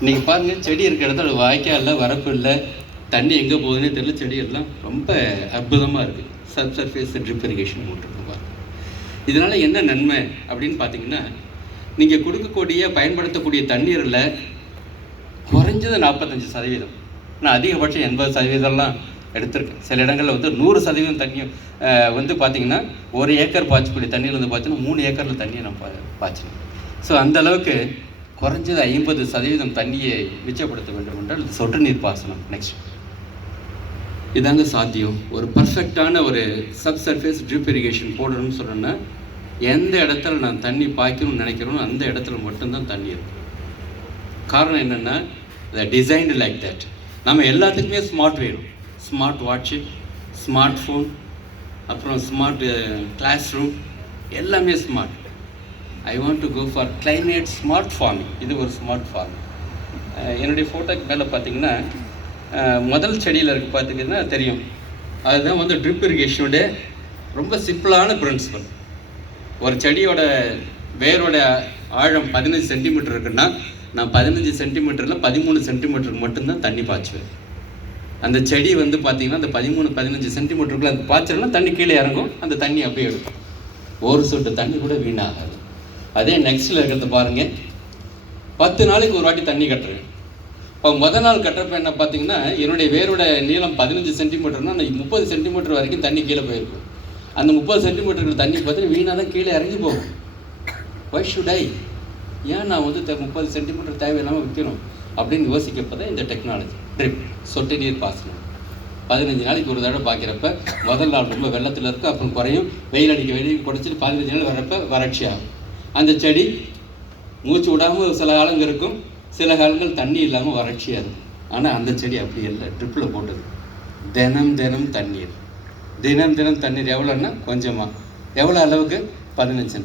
இன்றைக்கி பாருங்கள், செடி இருக்கிற இடத்துல வாய்க்கால் இல்லை, வரப்பு இல்லை, தண்ணி எங்கே போகுதுன்னே தெரியல. செடியெல்லாம் ரொம்ப அற்புதமாக இருக்குது. சர்ஃபேஸ் ட்ரிப் இரிகேஷன் போட்டிருக்கு பாருங்கள். இதனால் என்ன நன்மை அப்படின்னு பார்த்தீங்கன்னா, நீங்கள் கொடுக்கக்கூடிய பயன்படுத்தக்கூடிய தண்ணீரில் குறைஞ்சது 45%, நான் அதிகபட்சம் 80%லாம் எடுத்திருக்கேன். சில இடங்களில் வந்து 100% தண்ணி வந்து பார்த்திங்கன்னா 1 ஏக்கர் பாய்ச்சக்கூடிய தண்ணியில் வந்து பார்த்தீங்கன்னா 3 ஏக்கரில் தண்ணியை நான் பாய்ச்சினேன். ஸோ அந்தளவுக்கு குறைஞ்சது 50% தண்ணியை மிச்சப்படுத்த வேண்டும் என்றால் சொட்டு நீர் பாசனம். நெக்ஸ்ட் இதாங்க சாத்தியம். ஒரு பர்ஃபெக்டான ஒரு சர்ஃபேஸ் ட்ரிப் இரிகேஷன் போடணும்னு சொன்னோன்னா, எந்த இடத்துல நான் தண்ணி பாய்க்கணும்னு நினைக்கிறேனோ அந்த இடத்துல மட்டும்தான் தண்ணி இருக்கும். காரணம் என்னென்னா, டிசைன்டு லைக் தட். நம்ம எல்லாத்துக்குமே ஸ்மார்ட் வேணும். ஸ்மார்ட் வாட்ச்சு, ஸ்மார்ட் ஃபோன், அப்புறம் ஸ்மார்ட் கிளாஸ் ரூம், எல்லாமே smart. I want to go for climate smart farming. இது ஒரு ஸ்மார்ட் ஃபார்மிங். என்னுடைய ஃபோட்டோக்கு மேலே பார்த்தீங்கன்னா, முதல் செடியில் இருக்குது பார்த்திங்கன்னா தெரியும். அதுதான் வந்து ட்ரிப் இரிகேஷனுடைய ரொம்ப சிம்பிளான பிரின்சிபல். ஒரு செடியோட வேரோட ஆழம் 15 சென்டிமீட்டர் இருக்குன்னா, நான் 15 சென்டிமீட்டரில் 13 சென்டிமீட்டருக்கு மட்டும்தான் தண்ணி பாய்ச்சுவேன். அந்த செடி வந்து பார்த்திங்கன்னா அந்த 13-15 சென்டிமீட்டருக்குள்ள அந்த பாய்ச்சல்னா தண்ணி கீழே இறங்கும். அந்த தண்ணி அப்படியே எடுக்கும். ஒரு சொட்டு தண்ணி கூட வீணாகாது. அதே நெக்ஸ்ட்டில் இருக்கிறத பாருங்கள், 10 நாளைக்கு ஒரு வாட்டி தண்ணி கட்டுறேன். இப்போ முதல் நாள் கட்டுறப்ப என்ன பார்த்தீங்கன்னா, என்னுடைய வேரோட நீளம் 15 சென்டிமீட்டர்னா நான் 30 சென்டிமீட்டர் வரைக்கும் தண்ணி கீழே போயிருக்கும். அந்த 30 சென்டிமீட்டருக்கு தண்ணி பார்த்தீங்கன்னா வீணாக தான் கீழே இறங்கி போகும். Why should I? ஏன் நான் வந்து 30 சென்டிமீட்டர் தேவையில்லாமல் விற்கணும் அப்படின்னு யோசிக்கப்போ தான் இந்த டெக்னாலஜி ட்ரிப் சொட்டு நீர் பாசனம். 15 நாளைக்கு ஒரு தடவை பார்க்குறப்ப முதல் நாள் ரொம்ப வெள்ளத்தில் இருக்கும், அப்புறம் குறையும். வெயில் அடிக்க குறைச்சிட்டு 15 நாள் வர்றப்ப வறட்சி ஆகும். அந்த செடி மூச்சு விடாமல் சில காலங்கள் இருக்கும், சில காலங்கள் தண்ணி இல்லாமல் வறட்சியாக இருக்கும். ஆனால் அந்த செடி அப்படி இல்லை. ட்ரிப்பில் போட்டது தினம் தினம் தண்ணீர். தினம் தினம் தண்ணீர் எவ்வளோன்னா கொஞ்சமாக. எவ்வளோ அளவுக்கு? 15 சென்டிமீட்டர்.